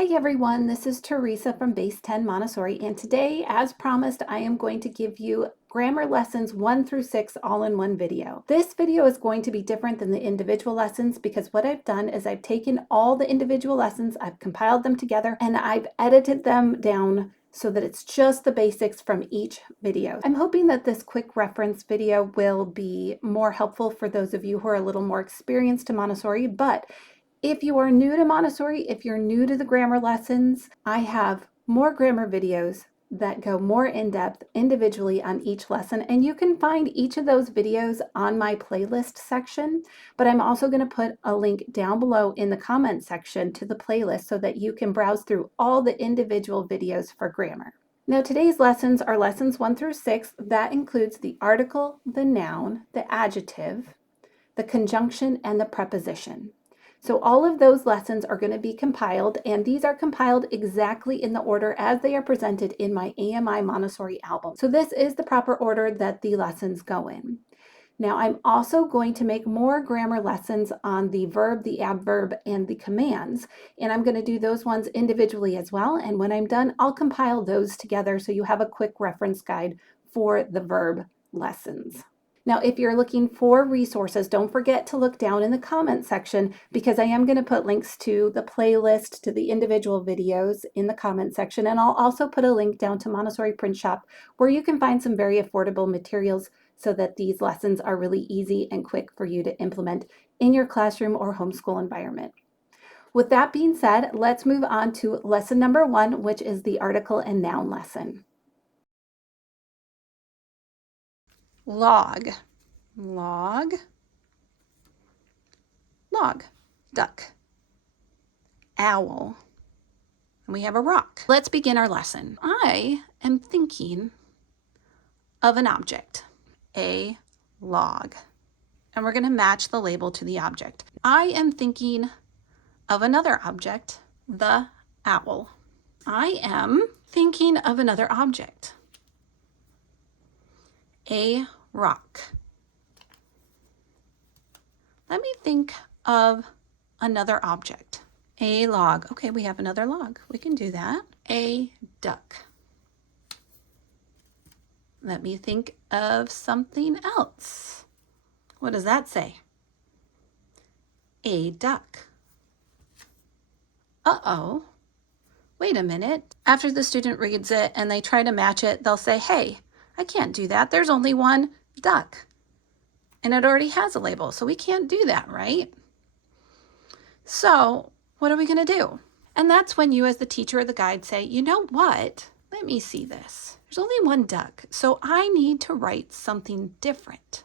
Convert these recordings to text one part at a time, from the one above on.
Hey everyone, this is Teresa from Base 10 Montessori, and today, as promised, I am going to give you grammar lessons 1 through 6 all in one video. This video is going to be different than the individual lessons because what I've done is I've taken all the individual lessons, I've compiled them together, and I've edited them down so that it's just the basics from each video. I'm hoping that this quick reference video will be more helpful for those of you who are a little more experienced in Montessori, but if you are new to Montessori, if you're new to the grammar lessons, I have more grammar videos that go more in depth individually on each lesson, and you can find each of those videos on my playlist section, but I'm also going to put a link down below in the comment section to the playlist so that you can browse through all the individual videos for grammar. Now today's lessons are lessons 1 through 6. That includes the article, the noun, the adjective, the conjunction, and the preposition. So all of those lessons are going to be compiled, and these are compiled exactly in the order as they are presented in my AMI Montessori album. So this is the proper order that the lessons go in. Now I'm also going to make more grammar lessons on the verb, the adverb, and the commands, and I'm going to do those ones individually as well, and when I'm done, I'll compile those together so you have a quick reference guide for the verb lessons. Now, if you're looking for resources, don't forget to look down in the comment section because I am going to put links to the playlist, to the individual videos in the comment section, and I'll also put a link down to Montessori Print Shop where you can find some very affordable materials so that these lessons are really easy and quick for you to implement in your classroom or homeschool environment. With that being said, let's move on to lesson number 1, which is the article and noun lesson. Log, log, log, duck, owl, and we have a rock. Let's begin our lesson. I am thinking of an object, a log, and we're going to match the label to the object. I am thinking of another object, the owl. I am thinking of another object, a rock. Let me think of another object. A log. Okay, we have another log. We can do that. A duck. Let me think of something else. What does that say? A duck. Uh-oh. Wait a minute. After the student reads it and they try to match it, they'll say, hey, I can't do that. There's only one duck. And it already has a label, so we can't do that, right? So what are we going to do? And that's when you as the teacher or the guide say, you know what? Let me see this. There's only one duck, so I need to write something different.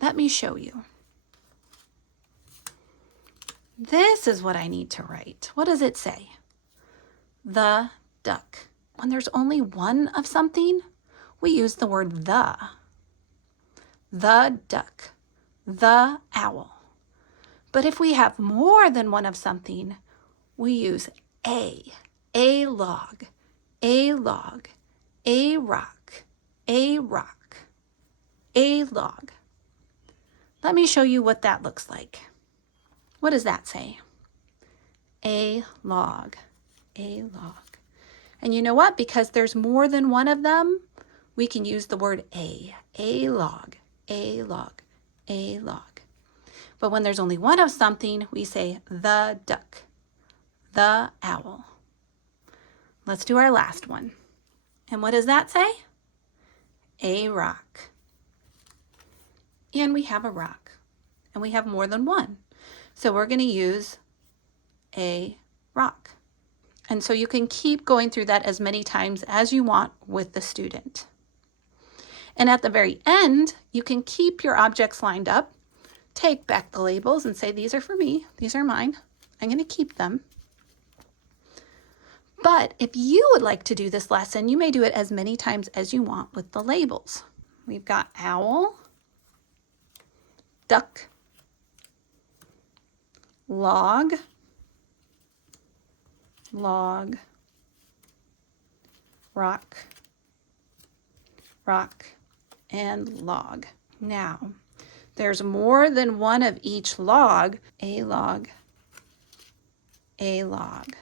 Let me show you. This is what I need to write. What does it say? The duck. When there's only one of something, we use the word the. The duck, the owl. But if we have more than one of something, we use a log, a log, a rock, a rock, a log. Let me show you what that looks like. What does that say? A log, a log. And you know what? Because there's more than one of them, we can use the word a log, a log, a log. But when there's only one of something, we say the duck, the owl. Let's do our last one. And what does that say? A rock. And we have a rock. And we have more than one. So we're going to use a rock. And so you can keep going through that as many times as you want with the student. And at the very end, you can keep your objects lined up, take back the labels and say, these are for me, these are mine. I'm going to keep them. But if you would like to do this lesson, you may do it as many times as you want with the labels. We've got owl, duck, log, log, rock, rock, and log. Now, there's more than one of each log, a log, a log.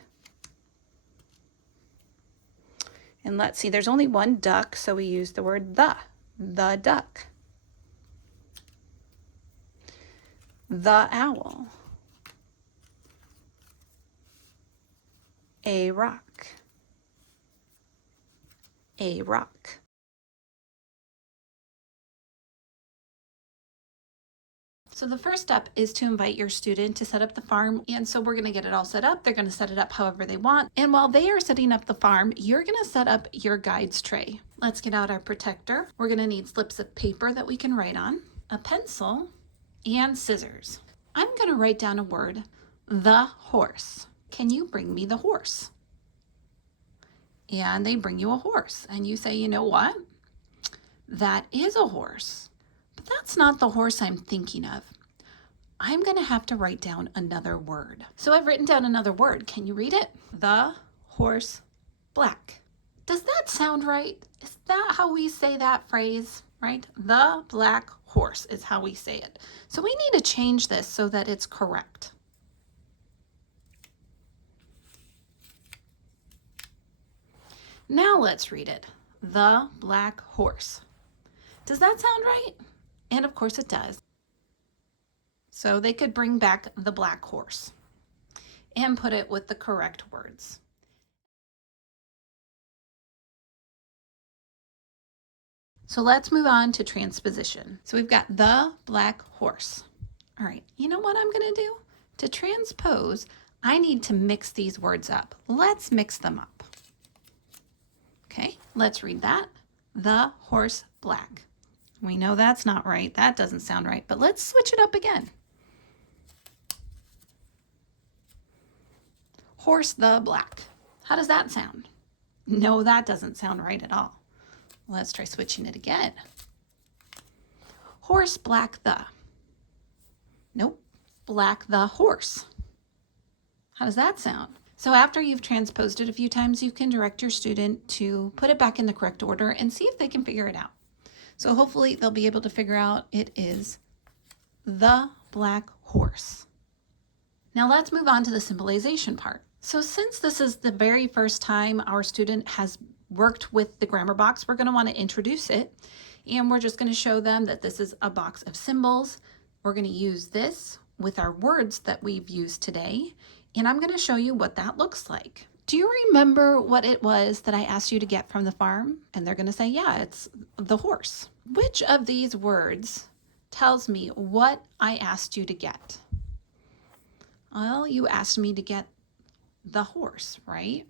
And let's see, there's only one duck, so we use the word the duck. The owl. A rock. A rock. So the first step is to invite your student to set up the farm. And so we're going to get it all set up. They're going to set it up however they want. And while they are setting up the farm, you're going to set up your guides tray. Let's get out our protector. We're going to need slips of paper that we can write on, a pencil, and scissors. I'm going to write down a word, the horse. Can you bring me the horse? And they bring you a horse. And you say, you know what? That is a horse. But that's not the horse I'm thinking of. I'm going to have to write down another word. So I've written down another word. Can you read it? The horse black. Does that sound right? Is that how we say that phrase, right? The black horse is how we say it. So we need to change this so that it's correct. Now let's read it. The black horse. Does that sound right? And of course it does. So they could bring back the black horse and put it with the correct words. So let's move on to transposition. So we've got the black horse. All right, you know what I'm going to do? To transpose, I need to mix these words up. Let's mix them up. Okay, let's read that. The horse black. We know that's not right. That doesn't sound right, but let's switch it up again. Horse the black. How does that sound? No, that doesn't sound right at all. Let's try switching it again. Horse black the. Nope. Black the horse. How does that sound? So after you've transposed it a few times, you can direct your student to put it back in the correct order and see if they can figure it out. So hopefully they'll be able to figure out it is the black horse. Now let's move on to the symbolization part. So since this is the very first time our student has worked with the grammar box, we're going to want to introduce it. And we're just going to show them that this is a box of symbols. We're going to use this with our words that we've used today. And I'm going to show you what that looks like. Do you remember what it was that I asked you to get from the farm? And they're going to say, yeah, it's the horse. Which of these words tells me what I asked you to get? Well, you asked me to get the horse, right?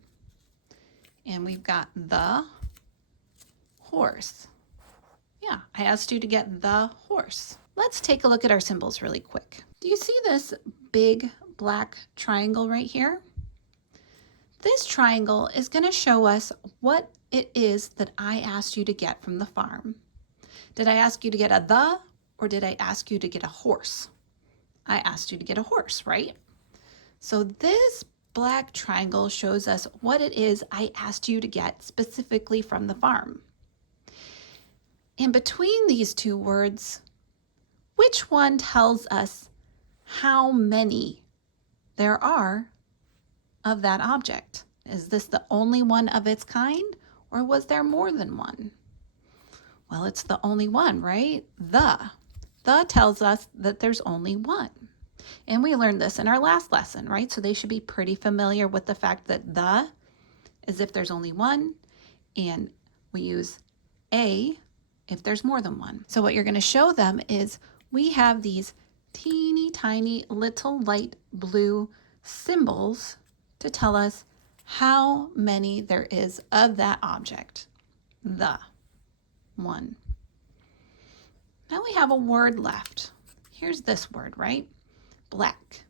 And we've got the horse. Yeah, I asked you to get the horse. Let's take a look at our symbols really quick. Do you see this big black triangle right here? This triangle is going to show us what it is that I asked you to get from the farm. Did I ask you to get a the, or did I ask you to get a horse? I asked you to get a horse, right? So this black triangle shows us what it is I asked you to get specifically from the farm. And between these two words, which one tells us how many there are of that object? Is this the only one of its kind, or was there more than one? Well, it's the only one, right? The tells us that there's only one. And we learned this in our last lesson, right? So they should be pretty familiar with the fact that the is if there's only one, and we use a if there's more than one. So what you're going to show them is we have these teeny tiny little light blue symbols to tell us how many there is of that object. The one. Now we have a word left. Here's this word, right? Black.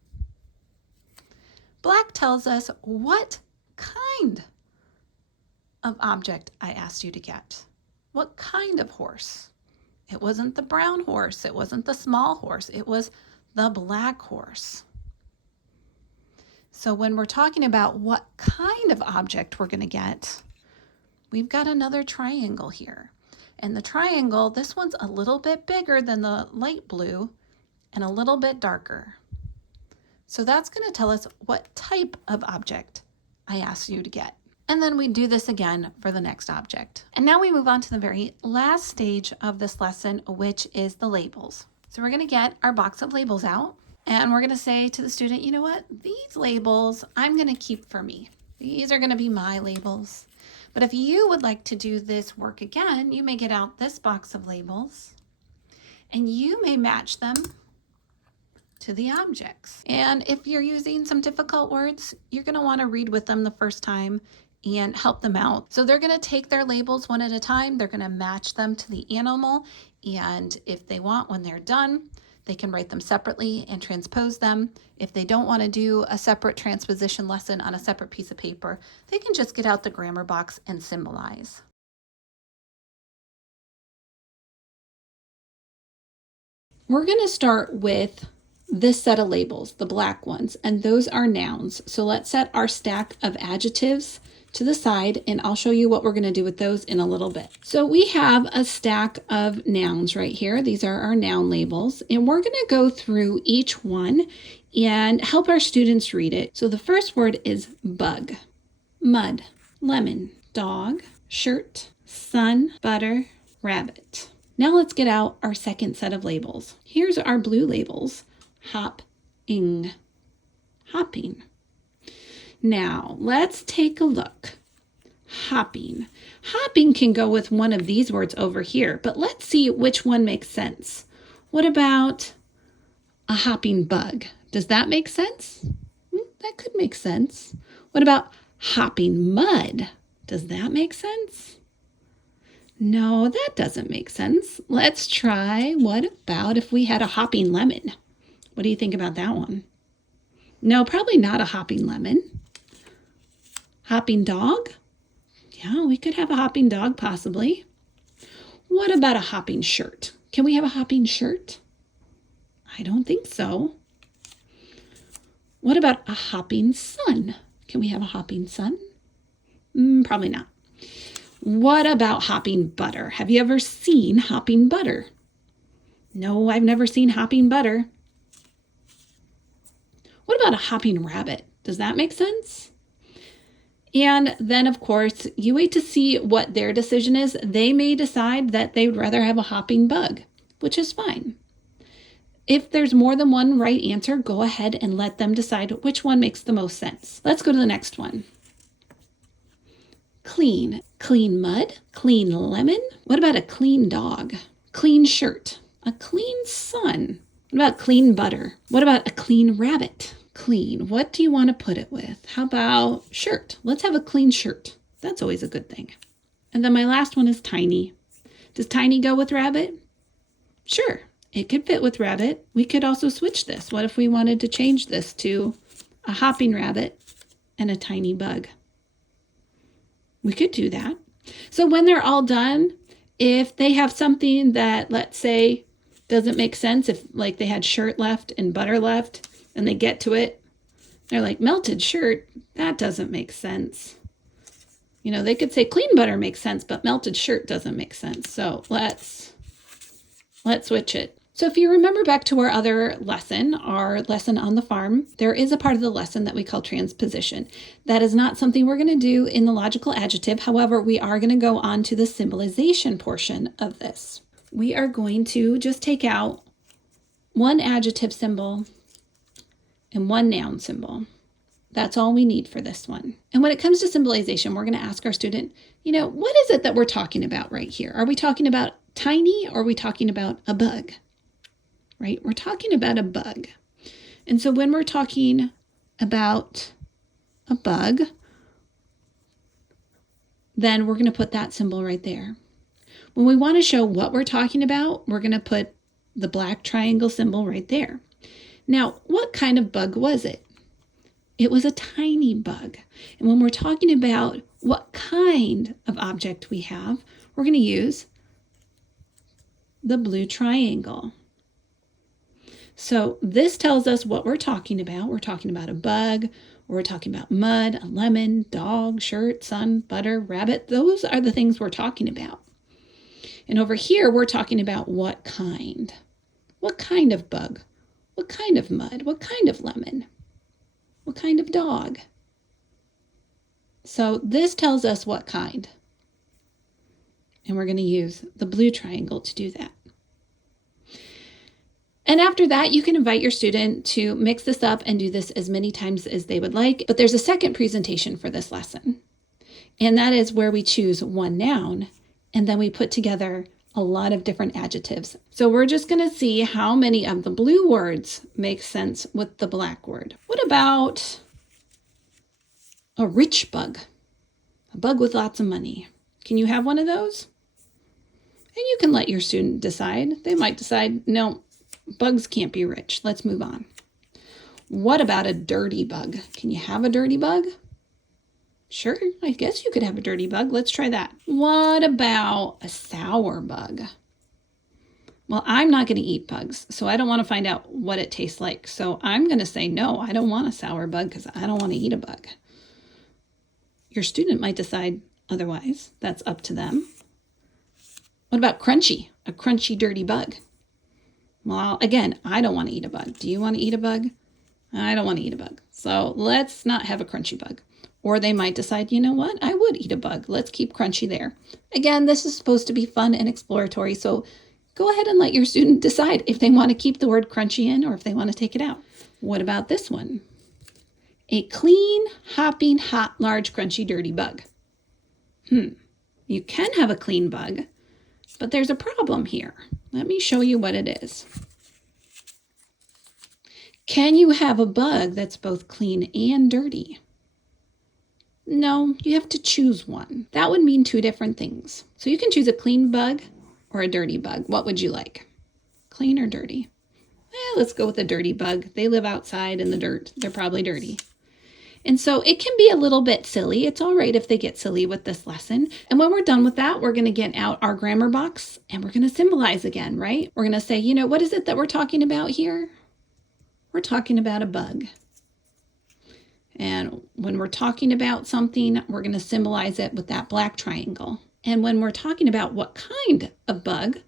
Black tells us what kind of object I asked you to get. What kind of horse? It wasn't the brown horse. It wasn't the small horse. It was the black horse. So when we're talking about what kind of object we're going to get, we've got another triangle here. And the triangle, this one's a little bit bigger than the light blue and a little bit darker. So that's going to tell us what type of object I asked you to get. And then we do this again for the next object. And now we move on to the very last stage of this lesson, which is the labels. So we're going to get our box of labels out, and we're going to say to the student, you know what, these labels I'm going to keep for me. These are going to be my labels. But if you would like to do this work again, you may get out this box of labels and you may match them to the objects. And if you're using some difficult words, you're going to want to read with them the first time and help them out. So they're going to take their labels one at a time. They're going to match them to the animal. And if they want, when they're done, they can write them separately and transpose them. If they don't want to do a separate transposition lesson on a separate piece of paper, they can just get out the grammar box and symbolize. We're going to start with this set of labels, the black ones, and those are nouns. So let's set our stack of adjectives to the side, and I'll show you what we're going to do with those in a little bit. So we have a stack of nouns right here. These are our noun labels, and we're going to go through each one and help our students read it. So the first word is bug, mud, lemon, dog, shirt, sun, butter, rabbit. Now let's get out our second set of labels. Here's our blue labels. Hop-ing, hopping. Now, let's take a look. Hopping. Hopping can go with one of these words over here, but let's see which one makes sense. What about a hopping bug? Does that make sense? That could make sense. What about hopping mud? Does that make sense? No, that doesn't make sense. Let's try, what about if we had a hopping lemon? What do you think about that one? No, probably not a hopping lemon. Hopping dog? Yeah, we could have a hopping dog possibly. What about a hopping shirt? Can we have a hopping shirt? I don't think so. What about a hopping sun? Can we have a hopping sun? Probably not. What about hopping butter? Have you ever seen hopping butter? No, I've never seen hopping butter. What about a hopping rabbit? Does that make sense? And then, of course, you wait to see what their decision is. They may decide that they would rather have a hopping bug, which is fine. If there's more than one right answer, go ahead and let them decide which one makes the most sense. Let's go to the next one. Clean. Clean mud. Clean lemon. What about a clean dog? Clean shirt. A clean sun. What about clean butter? What about a clean rabbit? Clean. What do you want to put it with? How about shirt? Let's have a clean shirt. That's always a good thing. And then my last one is tiny. Does tiny go with rabbit? Sure, it could fit with rabbit. We could also switch this. What if we wanted to change this to a hopping rabbit and a tiny bug? We could do that. So when they're all done, if they have something that, let's say, doesn't make sense, if like they had shirt left and butter left, and they get to it, they're like, melted shirt, that doesn't make sense. You know, they could say clean butter makes sense, but melted shirt doesn't make sense. So let's switch it. So if you remember back to our other lesson, our lesson on the farm, there is a part of the lesson that we call transposition. That is not something we're going to do in the logical adjective. However, we are going to go on to the symbolization portion of this. We are going to just take out one adjective symbol and one noun symbol. That's all we need for this one. And when it comes to symbolization, we're going to ask our student, you know, what is it that we're talking about right here? Are we talking about tiny or are we talking about a bug? Right? We're talking about a bug. And so when we're talking about a bug, then we're going to put that symbol right there. When we want to show what we're talking about, we're going to put the black triangle symbol right there. Now, what kind of bug was it? It was a tiny bug. And when we're talking about what kind of object we have, we're going to use the blue triangle. So this tells us what we're talking about. We're talking about a bug, or we're talking about mud, a lemon, dog, shirt, sun, butter, rabbit. Those are the things we're talking about. And over here, we're talking about what kind. What kind of bug? What kind of mud? What kind of lemon? What kind of dog? So this tells us what kind. And we're going to use the blue triangle to do that. And after that, you can invite your student to mix this up and do this as many times as they would like. But there's a second presentation for this lesson. And that is where we choose one noun and then we put together a lot of different adjectives. So we're just going to see how many of the blue words make sense with the black word. What about a rich bug? A bug with lots of money. Can you have one of those? And you can let your student decide. They might decide, no, bugs can't be rich. Let's move on. What about a dirty bug? Can you have a dirty bug? Sure, I guess you could have a dirty bug. Let's try that. What about a sour bug? Well, I'm not going to eat bugs, so I don't want to find out what it tastes like. So I'm going to say, no, I don't want a sour bug because I don't want to eat a bug. Your student might decide otherwise. That's up to them. What about crunchy? A crunchy, dirty bug. Well, again, I don't want to eat a bug. Do you want to eat a bug? I don't want to eat a bug. So let's not have a crunchy bug. Or they might decide, you know what? I would eat a bug. Let's keep crunchy there. Again, this is supposed to be fun and exploratory. So go ahead and let your student decide if they want to keep the word crunchy in or if they want to take it out. What about this one? A clean, hopping, hot, large, crunchy, dirty bug. You can have a clean bug, but there's a problem here. Let me show you what it is. Can you have a bug that's both clean and dirty? No, you have to choose one. That would mean two different things. So you can choose a clean bug or a dirty bug. What would you like? Clean or dirty? Let's go with a dirty bug. They live outside in the dirt. They're probably dirty. And so it can be a little bit silly. It's all right if they get silly with this lesson. And when we're done with that, we're going to get out our grammar box and we're going to symbolize again, right? We're going to say, you know, what is it that we're talking about here? We're talking about a bug. And when we're talking about something, we're going to symbolize it with that black triangle. And when we're talking about what kind of bug,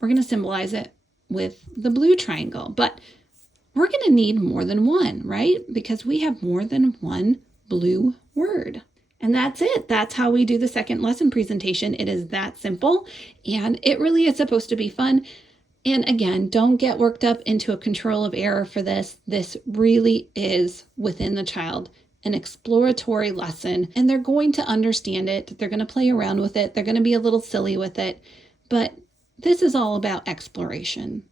we're going to symbolize it with the blue triangle. But we're going to need more than one, right? Because we have more than one blue word. And that's it. That's how we do the second lesson presentation. It is that simple. And it really is supposed to be fun. And again, don't get worked up into a control of error for this. This really is within the child an exploratory lesson, and they're going to understand it. They're going to play around with it. They're going to be a little silly with it, but this is all about exploration.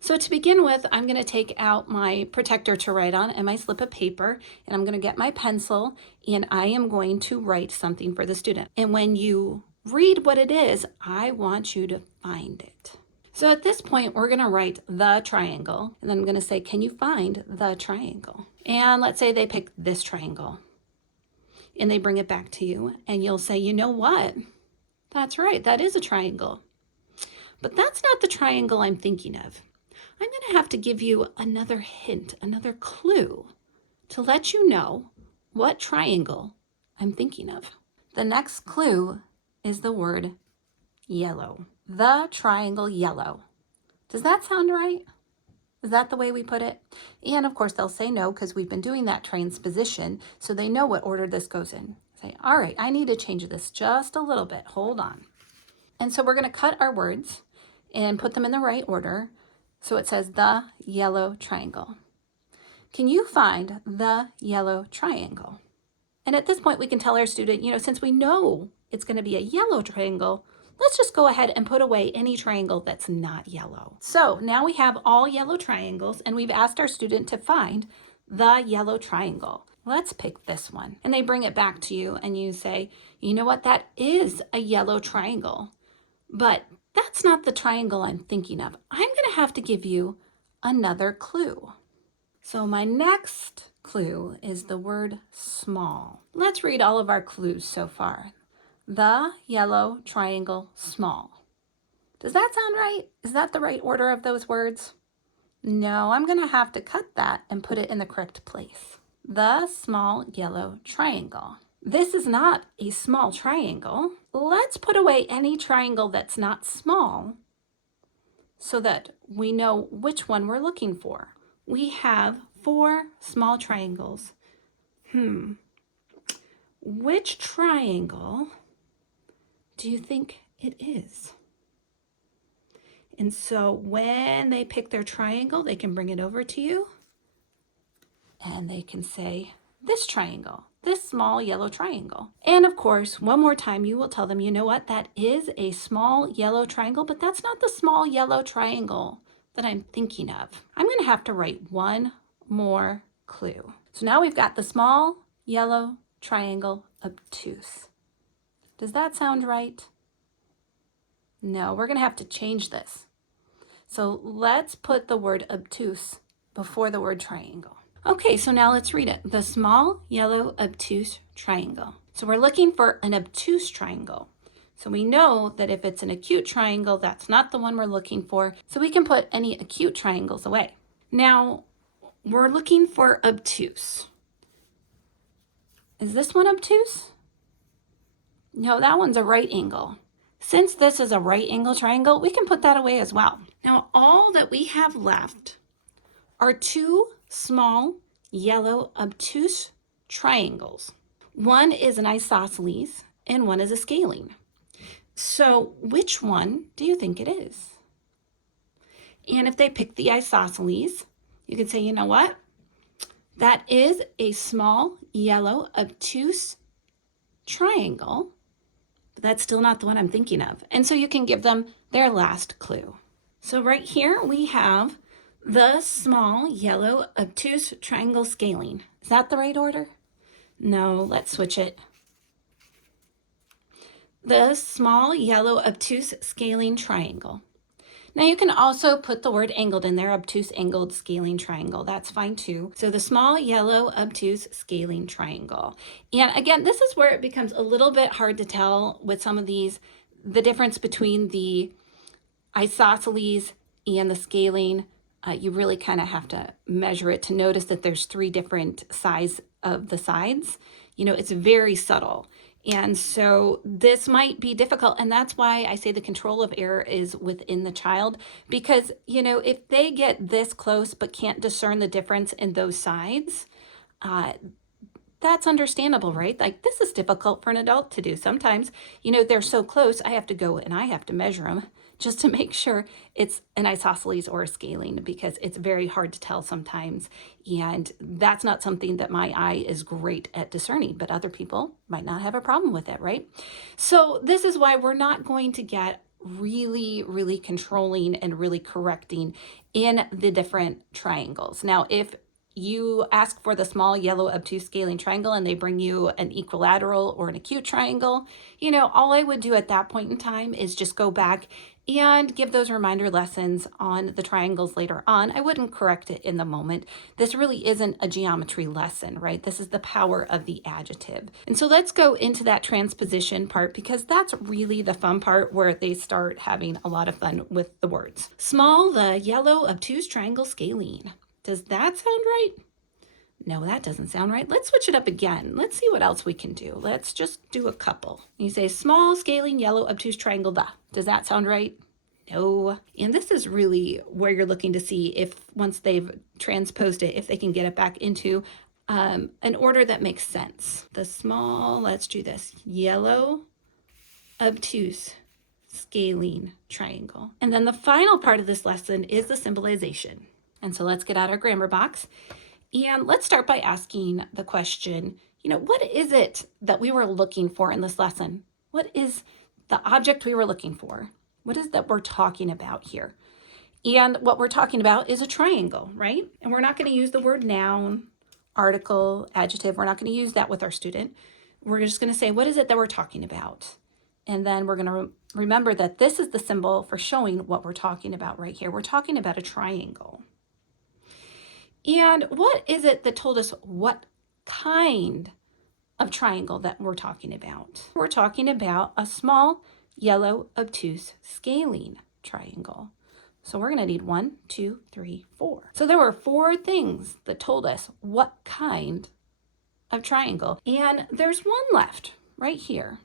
So to begin with, I'm going to take out my protector to write on and my slip of paper, and I'm going to get my pencil, and I am going to write something for the student. And when you read what it is, I want you to find it. So at this point, we're going to write the triangle, and then I'm going to say, can you find the triangle? And let's say they pick this triangle, and they bring it back to you, and you'll say, you know what? That's right, that is a triangle. But that's not the triangle I'm thinking of. I'm going to have to give you another hint, another clue to let you know what triangle I'm thinking of. The next clue is the word yellow. The triangle yellow. Does that sound right? Is that the way we put it? And of course they'll say no because we've been doing that transposition, so they know what order this goes in. Say, all right, I need to change this just a little bit. Hold on. And so we're going to cut our words and put them in the right order. So it says the yellow triangle. Can you find the yellow triangle? And at this point, we can tell our student, you know, since we know it's going to be a yellow triangle, let's just go ahead and put away any triangle that's not yellow. So now we have all yellow triangles, and we've asked our student to find the yellow triangle. Let's pick this one. And they bring it back to you, and you say, you know what, that is a yellow triangle, but that's not the triangle I'm thinking of. I'm going to have to give you another clue. So my next clue is the word small. Let's read all of our clues so far. The yellow triangle small. Does that sound right? Is that the right order of those words? No, I'm going to have to cut that and put it in the correct place. The small yellow triangle. This is not a small triangle. Let's put away any triangle that's not small so that we know which one we're looking for. we have 4 small triangles. Which triangle do you think it is? And so when they pick their triangle, they can bring it over to you and they can say, this triangle, this small yellow triangle. And of course, one more time, you will tell them, you know what, that is a small yellow triangle, but that's not the small yellow triangle that I'm thinking of. I'm going to have to write one more clue. So now we've got the small yellow triangle obtuse. Does that sound right? No, we're going to have to change this. So let's put the word obtuse before the word triangle. Okay, so now let's read it. The small yellow obtuse triangle. So we're looking for an obtuse triangle. So we know that if it's an acute triangle, that's not the one we're looking for. So we can put any acute triangles away. Now, we're looking for obtuse. Is this one obtuse? No, that one's a right angle. Since this is a right angle triangle, we can put that away as well. Now, all that we have left are 2 small yellow obtuse triangles. One is an isosceles and one is a scalene. So which one do you think it is? And if they pick the isosceles, you can say, you know what? That is a small yellow obtuse triangle, but that's still not the one I'm thinking of. And so you can give them their last clue. So right here we have the small yellow obtuse triangle scalene. Is that the right order? No, let's switch it. The small yellow obtuse scalene triangle. Now you can also put the word angled in there, obtuse angled scalene triangle. That's fine too. So the small yellow obtuse scalene triangle. And again, this is where it becomes a little bit hard to tell with some of these, the difference between the isosceles and the scalene. You really kind of have to measure it to notice that there's 3 different sides of the sides. You know, it's very subtle. And so this might be difficult. And that's why I say the control of error is within the child, because, you know, if they get this close but can't discern the difference in those sides, that's understandable, right? Like, this is difficult for an adult to do. Sometimes, you know, they're so close, I have to go and I have to measure them just to make sure it's an isosceles or a scalene, because it's very hard to tell sometimes. And that's not something that my eye is great at discerning, but other people might not have a problem with it, right? So this is why we're not going to get really controlling and really correcting in the different triangles. Now, if you ask for the small yellow obtuse scalene triangle and they bring you an equilateral or an acute triangle, you know, all I would do at that point in time is just go back and give those reminder lessons on the triangles later on. I wouldn't correct it in the moment. This really isn't a geometry lesson, right? This is the power of the adjective. And so let's go into that transposition part, because that's really the fun part where they start having a lot of fun with the words. Small, the yellow obtuse triangle scalene. Does that sound right? No, that doesn't sound right. Let's switch it up again. Let's see what else we can do. Let's just do a couple. You say small, scalene, yellow, obtuse triangle, the. Does that sound right? No. And this is really where you're looking to see if, once they've transposed it, if they can get it back into an order that makes sense. The small, let's do this, yellow, obtuse, scalene triangle. And then the final part of this lesson is the symbolization. And so let's get out our grammar box and let's start by asking the question, you know, what is it that we were looking for in this lesson? What is the object we were looking for? What is that we're talking about here? And what we're talking about is a triangle, right? And we're not going to use the word noun, article, adjective. We're not going to use that with our student. We're just going to say, what is it that we're talking about? And then we're going to remember that this is the symbol for showing what we're talking about right here. We're talking about a triangle. And what is it that told us what kind of triangle that we're talking about? We're talking about a small yellow obtuse scalene triangle. So we're going to need 1, 2, 3, 4. So there were 4 things that told us what kind of triangle. And there's one left right here,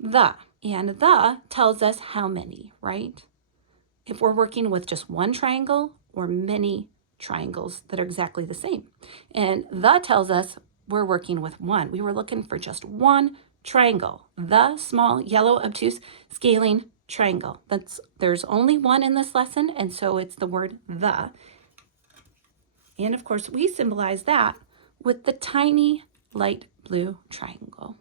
the. And the tells us how many, right? If we're working with just one triangle or many triangles that are exactly the same. And the tells us we're working with one. We were looking for just one triangle, the small yellow obtuse scaling triangle. There's only one in this lesson, and so it's the word the. And of course, we symbolize that with the tiny light blue triangle.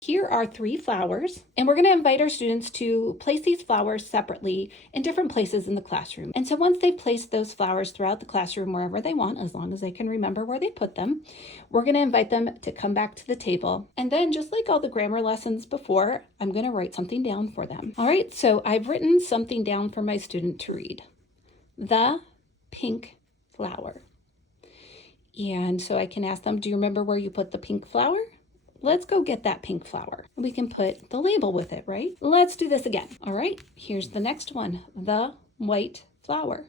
Here are 3 flowers, and we're going to invite our students to place these flowers separately in different places in the classroom. And so once they've placed those flowers throughout the classroom wherever they want, as long as they can remember where they put them, we're going to invite them to come back to the table. And then, just like all the grammar lessons before, I'm going to write something down for them. All right, so I've written something down for my student to read. The pink flower. And so I can ask them, do you remember where you put the pink flower? Let's go get that pink flower. We can put the label with it, right? Let's do this again. All right, here's the next one, the white flower.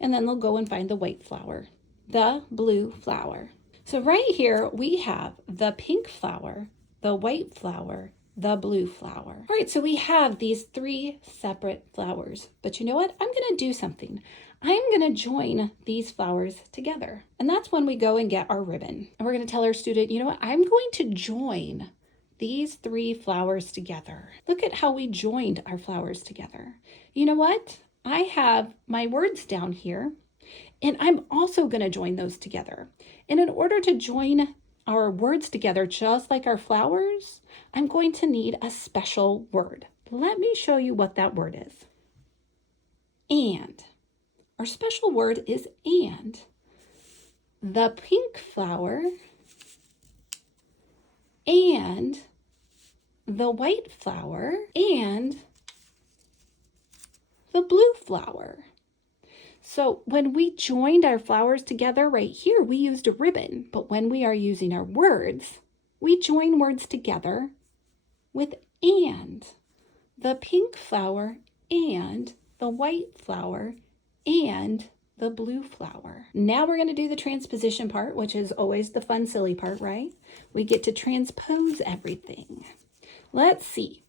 And then they'll go and find the white flower, the blue flower. So right here, we have the pink flower, the white flower, the blue flower. All right, so we have these 3 separate flowers. But you know what? I'm gonna do something. I'm going to join these flowers together. And that's when we go and get our ribbon. And we're going to tell our student, you know what, I'm going to join these 3 flowers together. Look at how we joined our flowers together. You know what? I have my words down here, and I'm also going to join those together. And in order to join our words together, just like our flowers, I'm going to need a special word. Let me show you what that word is. And. Our special word is and. The pink flower and the white flower and the blue flower. So when we joined our flowers together right here, we used a ribbon. But when we are using our words, we join words together with and. The pink flower and the white flower and the blue flower. Now we're going to do the transposition part, which is always the fun, silly part, right? We get to transpose everything. Let's see.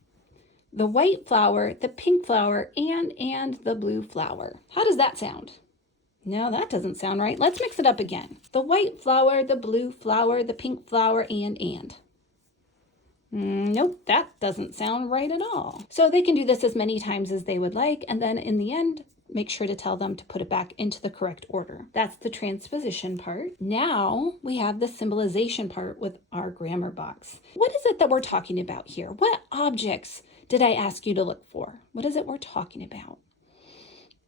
The white flower, the pink flower, and the blue flower. How does that sound? No, that doesn't sound right. Let's mix it up again. The white flower, the blue flower, the pink flower, and. Nope, that doesn't sound right at all. So they can do this as many times as they would like, and then in the end, make sure to tell them to put it back into the correct order. That's the transposition part. Now we have the symbolization part with our grammar box. What is it that we're talking about here? What objects did I ask you to look for? What is it we're talking about?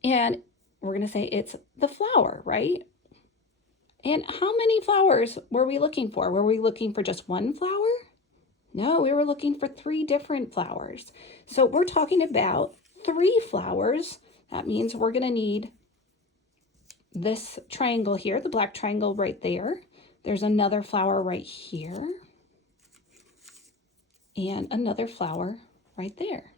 And we're going to say it's the flower, right? And how many flowers were we looking for? Were we looking for just one flower? No, we were looking for 3 different flowers. So we're talking about 3 flowers. That means we're going to need this triangle here, the black triangle right there. There's another flower right here. And another flower right there.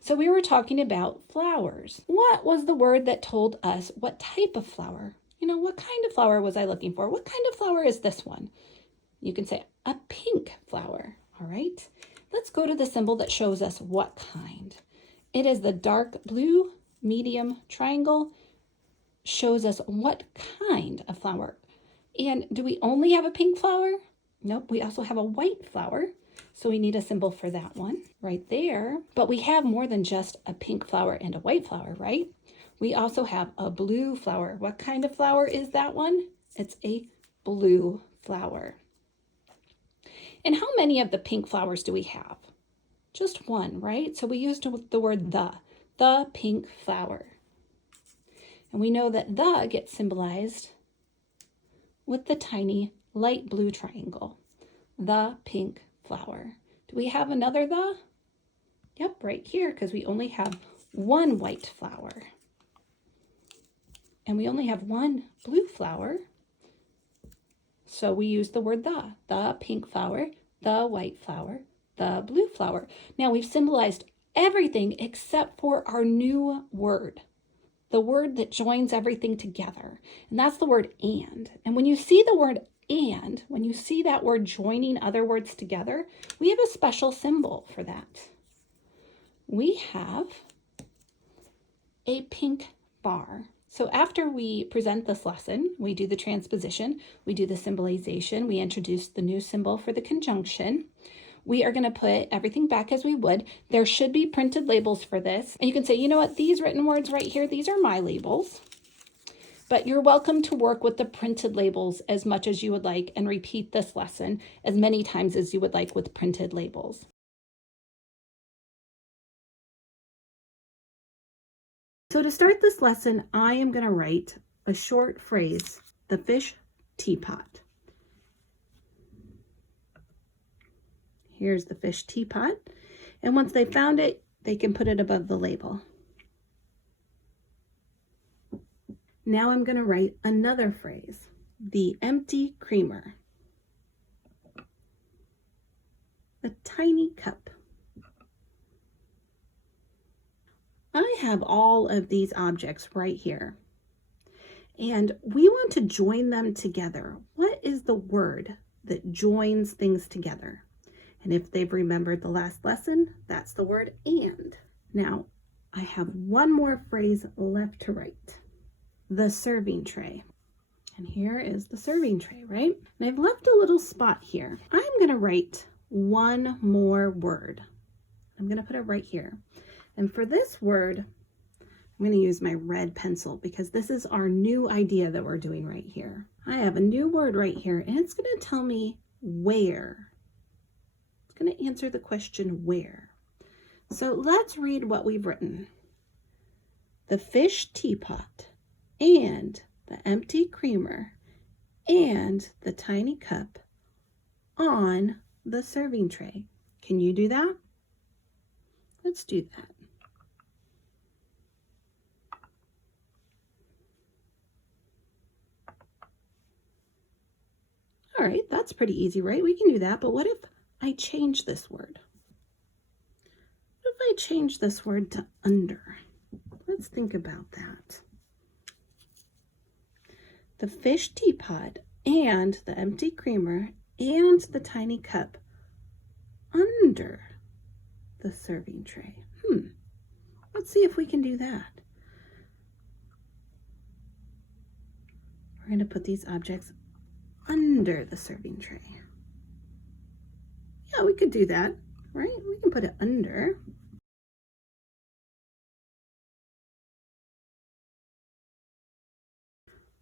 So we were talking about flowers. What was the word that told us what type of flower? You know, what kind of flower was I looking for? What kind of flower is this one? You can say a pink flower, all right? Let's go to the symbol that shows us what kind. It is the dark blue medium triangle, shows us what kind of flower. And do we only have a pink flower? Nope, we also have a white flower. So we need a symbol for that one right there. But we have more than just a pink flower and a white flower, right? We also have a blue flower. What kind of flower is that one? It's a blue flower. And how many of the pink flowers do we have? Just one, right? So we used the word the pink flower. And we know that the gets symbolized with the tiny light blue triangle, the pink flower. Do we have another the? Yep, right here, because we only have one white flower. And we only have one blue flower. So we use the word the pink flower, the white flower, the blue flower. Now we've symbolized everything except for our new word, the word that joins everything together. And that's the word and. And when you see the word And when you see that word joining other words together, we have a special symbol for that. We have a pink bar. So after we present this lesson, we do the transposition, we do the symbolization, we introduce the new symbol for the conjunction. We are going to put everything back as we would. There should be printed labels for this. And you can say, you know what, these written words right here, these are my labels. But you're welcome to work with the printed labels as much as you would like and repeat this lesson as many times as you would like with printed labels. So to start this lesson, I am going to write a short phrase, the fish teapot. Here's the fish teapot. And once they found it, they can put it above the label. Now I'm going to write another phrase, the empty creamer. The tiny cup. I have all of these objects right here, and we want to join them together. What is the word that joins things together? And if they've remembered the last lesson, that's the word and. Now, I have one more phrase left to write. The serving tray. And here is the serving tray, right? And I've left a little spot here. I'm going to write one more word. I'm going to put it right here. And for this word, I'm going to use my red pencil because this is our new idea that we're doing right here. I have a new word right here, and it's going to tell me where. It's going to answer the question where. So let's read what we've written. The fish teapot and the empty creamer and the tiny cup on the serving tray. Can you do that? Let's do that. All right, that's pretty easy, right? We can do that, but what if I change this word? What if I change this word to under? Let's think about that. The fish teapot and the empty creamer and the tiny cup under the serving tray. Let's see if we can do that. We're going to put these objects under the serving tray. Yeah, we could do that, right? We can put it under.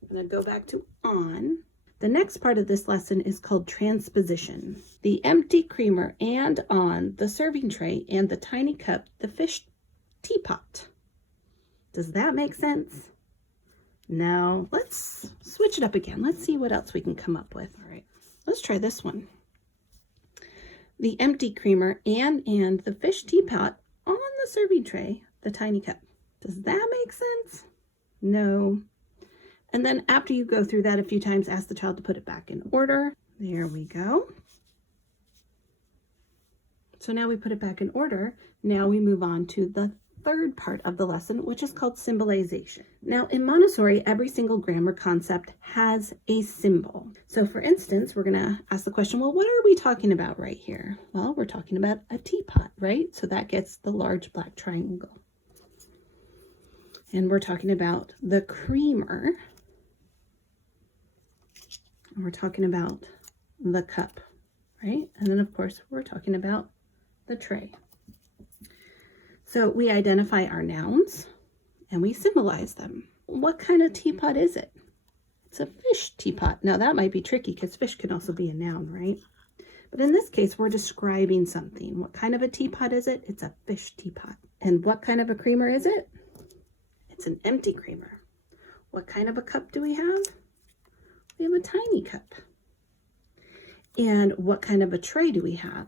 I'm going to go back to on. The next part of this lesson is called transposition. The empty creamer and on the serving tray and the tiny cup, the fish teapot. Does that make sense? No, let's switch it up again. Let's see what else we can come up with. All right, let's try this one. The empty creamer and the fish teapot on the serving tray, the tiny cup. Does that make sense? No. And then after you go through that a few times, ask the child to put it back in order. There we go. So now we put it back in order. Now we move on to the third part of the lesson, which is called symbolization. Now in Montessori, every single grammar concept has a symbol. So for instance, we're gonna ask the question, well, what are we talking about right here? Well, we're talking about a teapot, right? So that gets the large black triangle. And we're talking about the creamer. And we're talking about the cup, right? And then of course, we're talking about the tray. So we identify our nouns and we symbolize them. What kind of teapot is it? It's a fish teapot. Now that might be tricky because fish can also be a noun, right? But in this case, we're describing something. What kind of a teapot is it? It's a fish teapot. And what kind of a creamer is it? It's an empty creamer. What kind of a cup do we have? We have a tiny cup. And what kind of a tray do we have?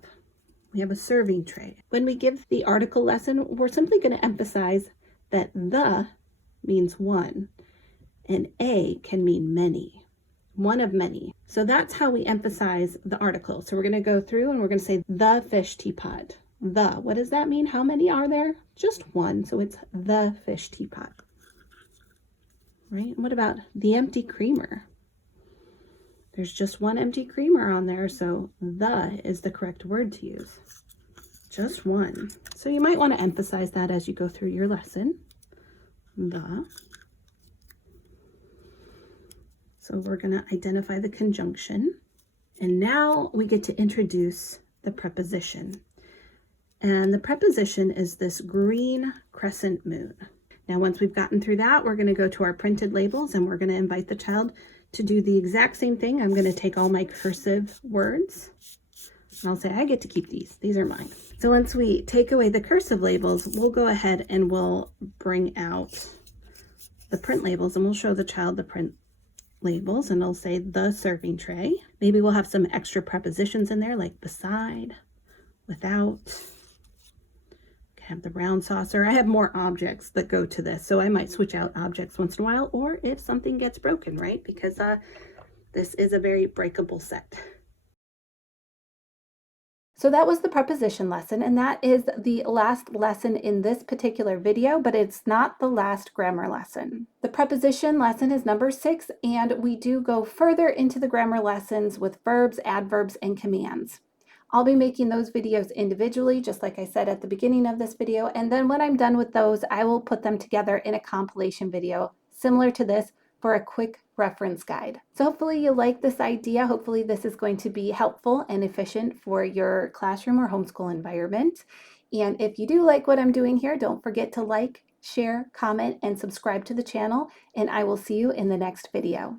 We have a serving tray. When we give the article lesson, we're simply going to emphasize that the means one and a can mean many, one of many. So that's how we emphasize the article. So we're going to go through and we're going to say the fish teapot. The, what does that mean? How many are there? Just one. So it's the fish teapot. Right? And what about the empty creamer? There's just one empty creamer on there, so the is the correct word to use. Just one. So you might want to emphasize that as you go through your lesson. The. So we're going to identify the conjunction. And now we get to introduce the preposition. And the preposition is this green crescent moon. Now, once we've gotten through that, we're going to go to our printed labels and we're going to invite the child to do the exact same thing. I'm going to take all my cursive words and I'll say, I get to keep these. These are mine. So once we take away the cursive labels, we'll go ahead and we'll bring out the print labels and we'll show the child the print labels and it'll say the serving tray. Maybe we'll have some extra prepositions in there like beside, without. Have the round saucer. I have more objects that go to this, so I might switch out objects once in a while, or if something gets broken, right? Because this is a very breakable set. So that was the preposition lesson, and that is the last lesson in this particular video, but it's not the last grammar lesson. The preposition lesson is number 6, and we do go further into the grammar lessons with verbs, adverbs, and commands. I'll be making those videos individually, just like I said at the beginning of this video, and then when I'm done with those, I will put them together in a compilation video similar to this for a quick reference guide. So hopefully you like this idea. Hopefully this is going to be helpful and efficient for your classroom or homeschool environment. And if you do like what I'm doing here, don't forget to like, share, comment, and subscribe to the channel, and I will see you in the next video.